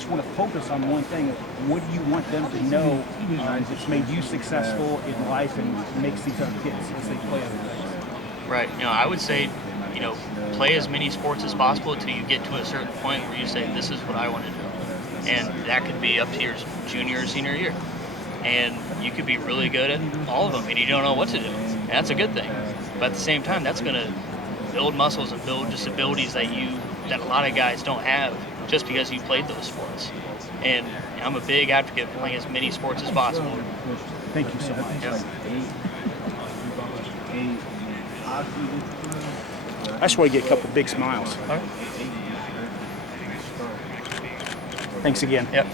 just want to focus on one thing. What do you want them to know that's made you successful in life and makes these other kids as they play other things? Right. I would say, play as many sports as possible until you get to a certain point where you say, this is what I want to do. And that could be up to your junior or senior year. And you could be really good at all of them and you don't know what to do. And that's a good thing. But at the same time, that's going to build muscles and build just abilities that a lot of guys don't have just because you played those sports. And I'm a big advocate of playing as many sports as possible. Thank you so much. Yep. I just want to get a couple big smiles. Right. Thanks again. Yep.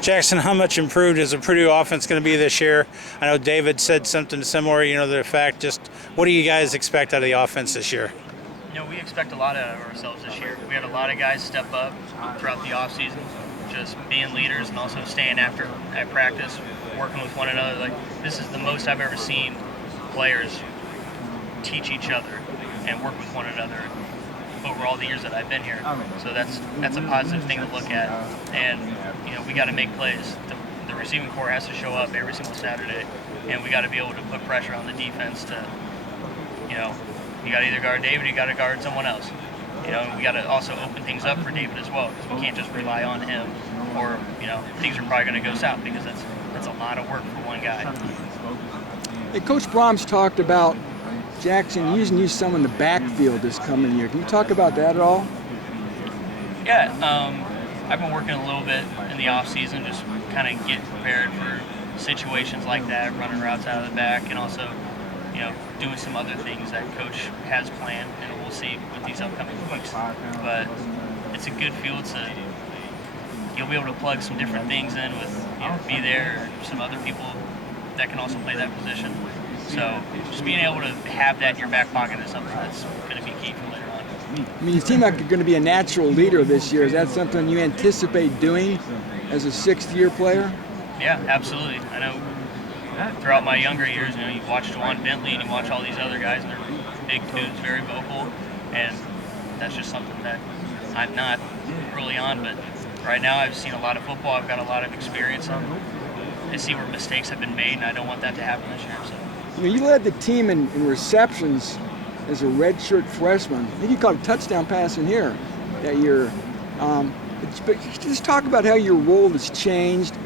Jackson, how much improved is the Purdue offense going to be this year? I know David said something similar, the fact, just what do you guys expect out of the offense this year? We expect a lot out of ourselves this year. We had a lot of guys step up throughout the offseason, just being leaders and also staying after at practice, working with one another. Like, this is the most I've ever seen players teach each other and work with one another over all the years that I've been here. So that's a positive thing to look at. And we got to make plays. The receiving corps has to show up every single Saturday, and we got to be able to put pressure on the defense to, you got to either guard David, or you got to guard someone else. We got to also open things up for David as well, because we can't just rely on him, or things are probably going to go south, because that's a lot of work for one guy. Hey, Coach Brahms talked about Jackson using you some in the backfield this coming year. Can you talk about that at all? Yeah, I've been working a little bit in the off season, just kind of getting prepared for situations like that, running routes out of the back, and also doing some other things that Coach has planned, and we'll see with these upcoming weeks. But it's a good field, you'll be able to plug some different things in with me there, or some other people that can also play that position. So just being able to have that in your back pocket is something that's going to be key for later on. I mean, you seem like you're going to be a natural leader this year. Is that something you anticipate doing as a sixth-year player? Yeah, absolutely. I know throughout my younger years, you watch Juwan Bentley and you watch all these other guys, and they're big dudes, very vocal, and that's just something that I'm not early on, but right now I've seen a lot of football. I've got a lot of experience on. I see where mistakes have been made, and I don't want that to happen this year. So. You led the team in receptions as a redshirt freshman. I think you caught a touchdown pass in here that year. But just talk about how your role has changed.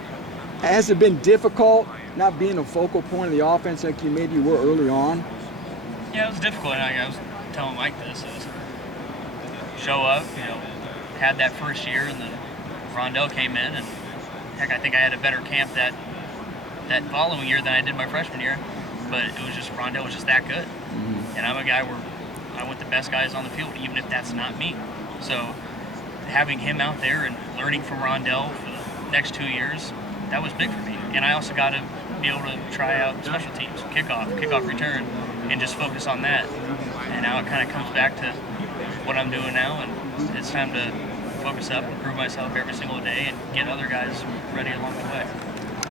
Has it been difficult not being a focal point of the offense like you maybe were early on? Yeah, it was difficult. I was telling Mike this is show up, had that first year, and then Rondell came in, and heck, I think I had a better camp that following year than I did my freshman year. But it was just Rondell was just that good, and I'm a guy where I want the best guys on the field, even if that's not me. So having him out there and learning from Rondell for the next 2 years, that was big for me. And I also got to be able to try out special teams, kickoff return, and just focus on that. And now it kind of comes back to what I'm doing now, and it's time to focus up and prove myself every single day and get other guys ready along the way.